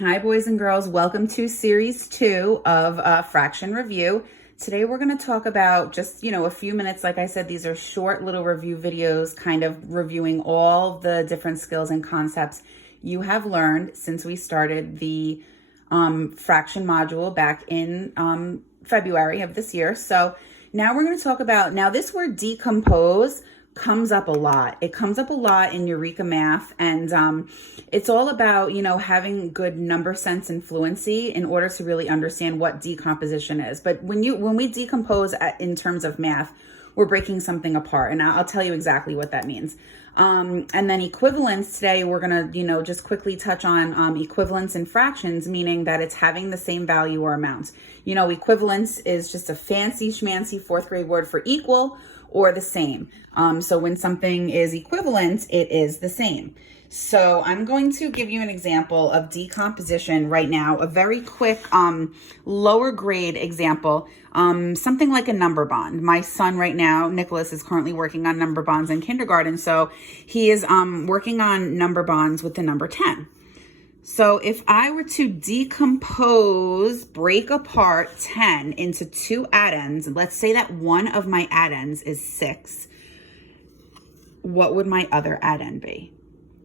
Hi, boys and girls. Welcome to series 2 of Fraction Review. Today we're going to talk about just, a few minutes. Like I said, these are short little review videos, kind of reviewing all the different skills and concepts you have learned since we started the fraction module back in February of this year. So now we're going to talk about, now this word decompose comes up a lot. It comes up a lot in Eureka Math, and it's all about, having good number sense and fluency in order to really understand what decomposition is. But when we decompose in terms of math, we're breaking something apart, and I'll tell you exactly what that means. And then equivalence, today we're going to, just quickly touch on equivalence in fractions, meaning that it's having the same value or amount. Equivalence is just a fancy schmancy fourth grade word for equal or the same. So when something is equivalent, it is the same. So I'm going to give you an example of decomposition right now, a very quick lower grade example, something like a number bond. My son right now, Nicholas, is currently working on number bonds in kindergarten. So he is working on number bonds with the number 10. So if I were to decompose, break apart 10 into two addends, let's say that one of my addends is 6, what would my other addend be?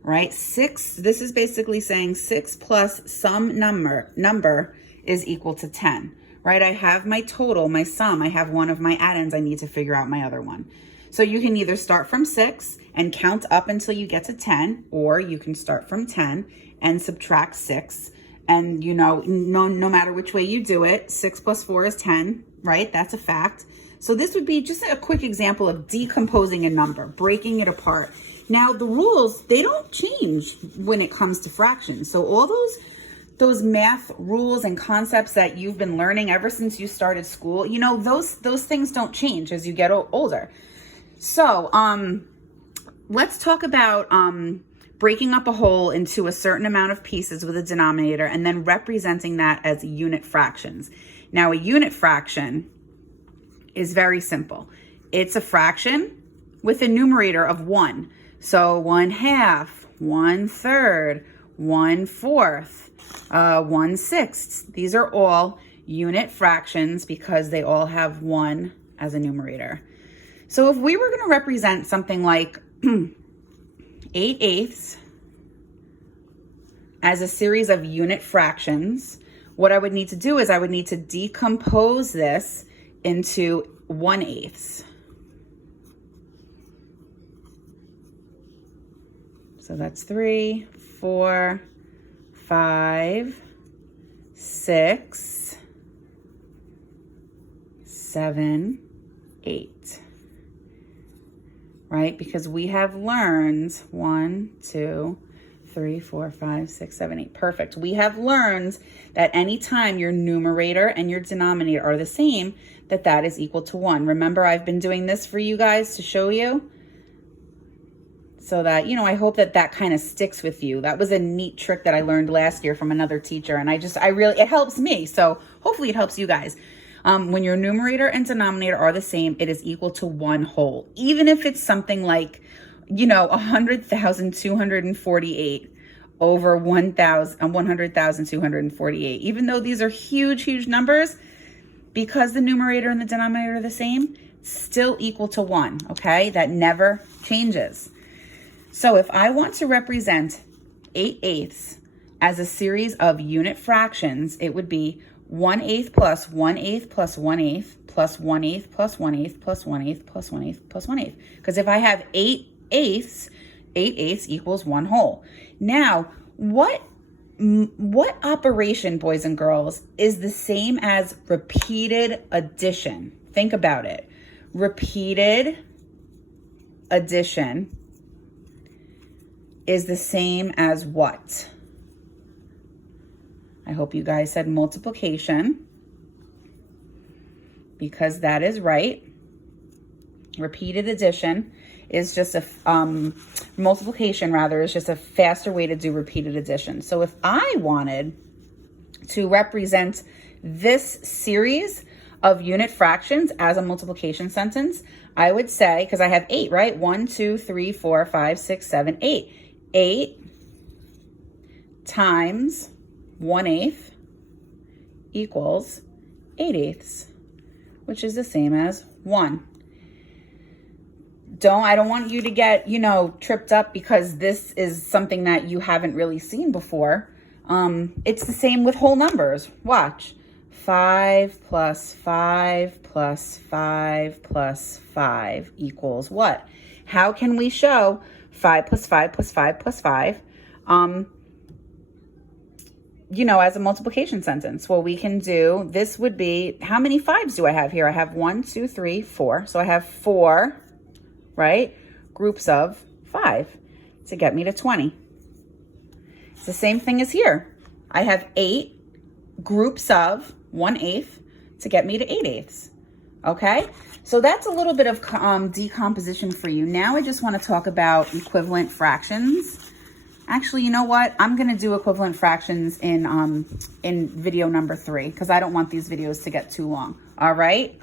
Right? 6, this is basically saying 6 plus some number is equal to 10, right? I have my total, my sum, I have one of my addends, I need to figure out my other one. So you can either start from 6 and count up until you get to 10, or you can start from 10 and subtract 6. And no matter which way you do it, 6 plus 4 is 10, right? That's a fact. So this would be just a quick example of decomposing a number, breaking it apart. Now the rules, they don't change when it comes to fractions. So all those math rules and concepts that you've been learning ever since you started school, those things don't change as you get older. So let's talk about breaking up a whole into a certain amount of pieces with a denominator and then representing that as unit fractions. Now, a unit fraction is very simple. It's a fraction with a numerator of 1. So 1/2, 1/3, 1/4, 1/6. These are all unit fractions because they all have 1 as a numerator. So if we were going to represent something like 8/8 as a series of unit fractions, what I would need to do is I would need to decompose this into 1/8. So that's 3, 4, 5, 6, 7, 8. Right? Because we have learned 1, 2, 3, 4, 5, 6, 7, 8. Perfect. We have learned that anytime your numerator and your denominator are the same, that is equal to 1. Remember, I've been doing this for you guys to show you so that, I hope that kind of sticks with you. That was a neat trick that I learned last year from another teacher, and it helps me. So hopefully it helps you guys. When your numerator and denominator are the same, it is equal to 1 whole. Even if it's something like, 100,248 over 100,248. Even though these are huge, huge numbers, because the numerator and the denominator are the same, still equal to 1, okay? That never changes. So if I want to represent 8/8 as a series of unit fractions, it would be 1/8 plus 1/8 plus 1/8 plus 1/8 plus 1/8 plus 1/8 plus 1/8 plus 1/8. Because if I have 8/8, 8/8 equals 1 whole. Now, what operation, boys and girls, is the same as repeated addition? Think about it. Repeated addition is the same as what? I hope you guys said multiplication, because that is right. Repeated addition is just multiplication rather, is just a faster way to do repeated addition. So if I wanted to represent this series of unit fractions as a multiplication sentence, I would say, because I have 8, right? 1, 2, 3, 4, 5, 6, 7, 8. 8 times 1/8 equals 8/8, which is the same as 1. I don't want you to get, tripped up because this is something that you haven't really seen before. It's the same with whole numbers. Watch. 5 plus 5 plus 5 plus 5 equals what? How can we show 5 plus 5 plus 5 plus 5, as a multiplication sentence? Well, we can do, this would be, how many 5s do I have here? I have 1, 2, 3, 4. So I have 4, right, groups of 5 to get me to 20. It's the same thing as here. I have 8 groups of 1/8 to get me to 8/8. Okay, so that's a little bit of decomposition for you. Now I just want to talk about equivalent fractions. Actually, you know what? I'm going to do equivalent fractions in video number 3 because I don't want these videos to get too long. All right.